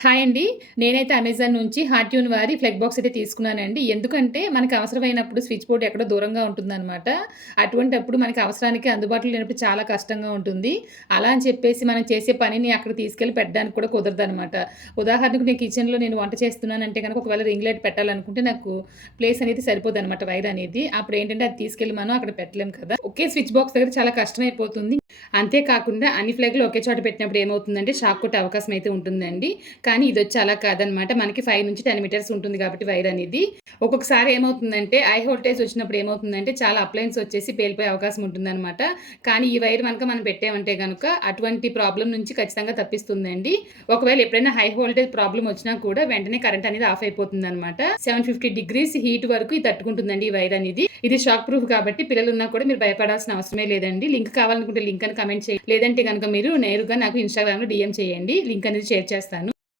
Hi అండి. నేనైతే Amazon నుంచి హార్ట్యూన్ వారి ఫ్లెగ్ బాక్స్ అయితే తీసుకున్నానండి. ఎందుకంటే మనకి అవసరమైనప్పుడు స్విచ్ బోర్డ్ ఎక్కడో దూరంగా ఉంటుందన్నమాట. అటువంటి అప్పుడు మనకి అవసరానికి అందుబాటులో లేనప్పుడు చాలా కష్టంగా ఉంటుంది. అలా అని చెప్పేసి మనం చేసే పనిని అక్కడ తీసుకెళ్ళి పెట్టడానికి కూడా కుదరదు అనమాట ఉదాహరణకు నేను కిచెన్లో నేను వంట చేస్తున్నానంటే కనుక ఒకవేళ రింగ్ లైట్ పెట్టాలనుకుంటే నాకు ప్లేస్ అనేది సరిపోదు అనమాట వైర్ అనేది. అప్పుడు ఏంటంటే అది తీసుకెళ్ళి మనం అక్కడ పెట్టలేం కదా. ఒకే స్విచ్ బాక్స్ దగ్గర చాలా కష్టమైపోతుంది. అంతేకాకుండా అన్ని ఫ్లాగ్లు ఒకే చోట పెట్టినప్పుడు ఏమవుతుందంటే షాక్ కొట్టే అవకాశం అయితే ఉంటుందండి. కానీ ఇది వచ్చి అలా కాదనమాట. మనకి ఫైవ్ నుంచి టెన్ మీటర్స్ ఉంటుంది కాబట్టి వైర్ అనేది. ఒక్కొక్కసారి ఏమవుతుందంటే ఐ వోల్టేజ్ వచ్చినప్పుడు ఏమవుతుందంటే చాలా అప్లయన్స్ వచ్చేసి పేలిపోయే అవకాశం ఉంటుందన్నమాట కానీ ఈ వైర్ కనుక మనం పెట్టామంటే కనుక అటువంటి ప్రాబ్లం నుంచి ఖచ్చితంగా తప్పిస్తుందండి. ఒకవేళ ఎప్పుడైనా హై వోల్టేజ్ ప్రాబ్లం వచ్చినా కూడా వెంటనే కరెంట్ అనేది ఆఫ్ అయిపోతుంది అనమాట సెవెన్ ఫిఫ్టీ డిగ్రీస్ హీట్ వరకు ఇది తట్టుకుంటుందండి ఈ వైర్ అనేది. ఇది షాక్ ప్రూఫ్ కాబట్టి పిల్లలు ఉన్నా కూడా మీరు భయపడాల్సిన అవసరమే లేదండి. లింక్ కావాలనుకుంటే లింక్ అని కమెంట్ చేయండి. లేదంటే కనుక మీరు నేరుగా నాకు ఇన్స్టాగ్రామ్లో డిఎం చేయండి. లింక్ అనేది షేర్ చేస్తాను.